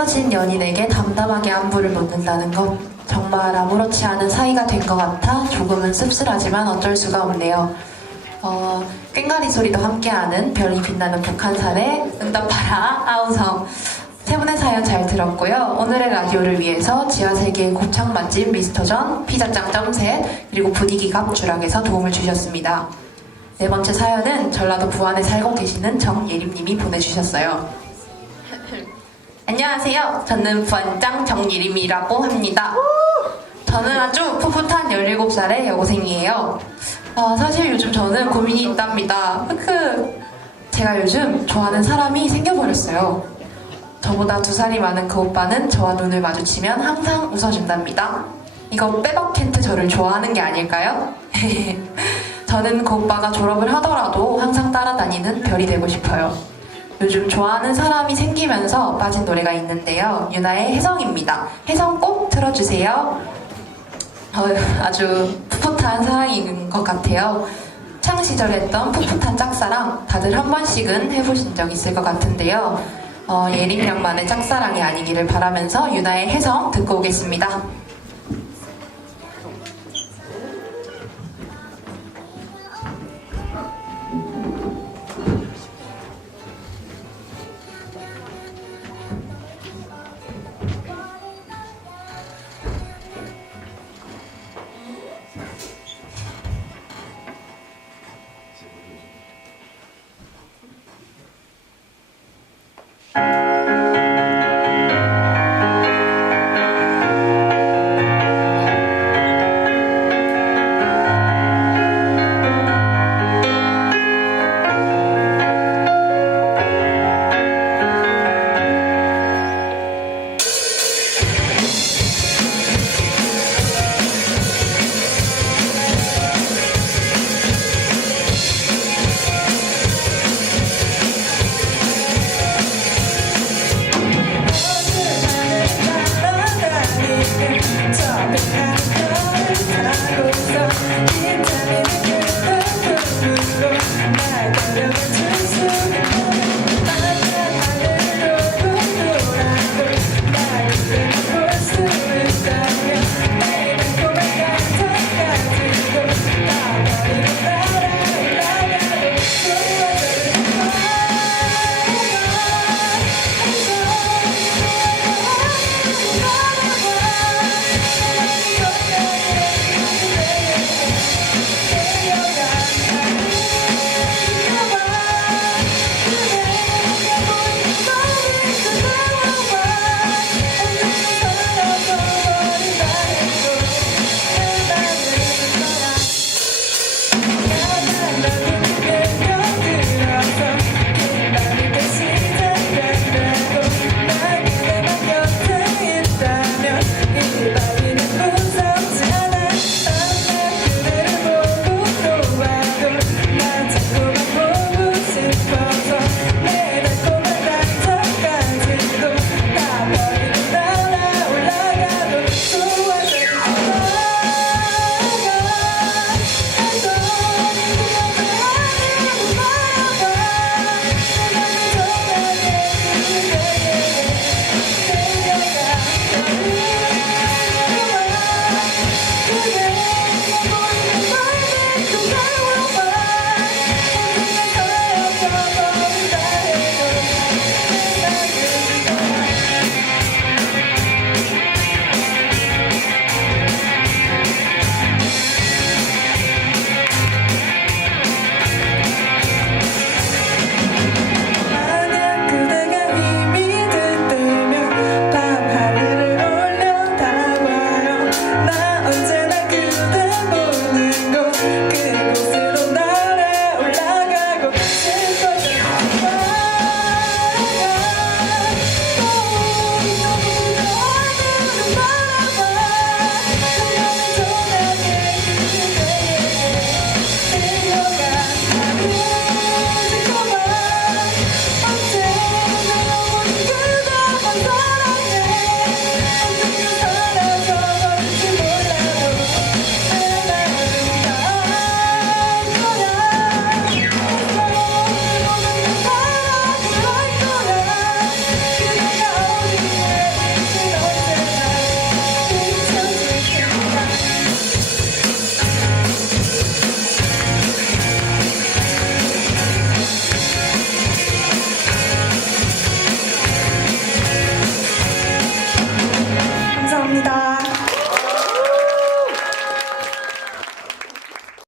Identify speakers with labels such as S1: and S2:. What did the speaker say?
S1: 헤어진 연인에게 담담하게 안부를 묻는다는 것 정말 아무렇지 않은 사이가 된 것 같아 조금은 씁쓸하지만 어쩔 수가 없네요. 어, 꽹가리 소리도 함께하는 별이 빛나는 북한산의 응답하라 아우성 세 분의 사연 잘 들었고요. 오늘의 라디오를 위해서 지하세계의 곱창 맛집 미스터전 피자짱 점셋 그리고 분위기갑 주락에서 도움을 주셨습니다. 네 번째 사연은 전라도 부안에 살고 계시는 정예림님이 보내주셨어요. 안녕하세요. 저는 부안짱 정예림이라고 합니다. 저는 아주 풋풋한 17살의 여고생이에요. 어, 사실 요즘 저는 고민이 있답니다. 흑흑. 제가 요즘 좋아하는 사람이 생겨버렸어요. 저보다 두 살이 많은 그 오빠는 저와 눈을 마주치면 항상 웃어준답니다. 이거 빼박 캔트 저를 좋아하는 게 아닐까요? 저는 그 오빠가 졸업을 하더라도 항상 따라다니는 별이 되고 싶어요. 요즘 좋아하는 사람이 생기면서 빠진 노래가 있는데요. 유나의 혜성입니다. 혜성 꼭 틀어주세요. 어휴, 아주 풋풋한 사랑인 것 같아요. 창 시절에 했던 풋풋한 짝사랑 다들 한 번씩은 해보신 적 있을 것 같은데요. 어, 예림 양만의 짝사랑이 아니기를 바라면서 유나의 혜성 듣고 오겠습니다.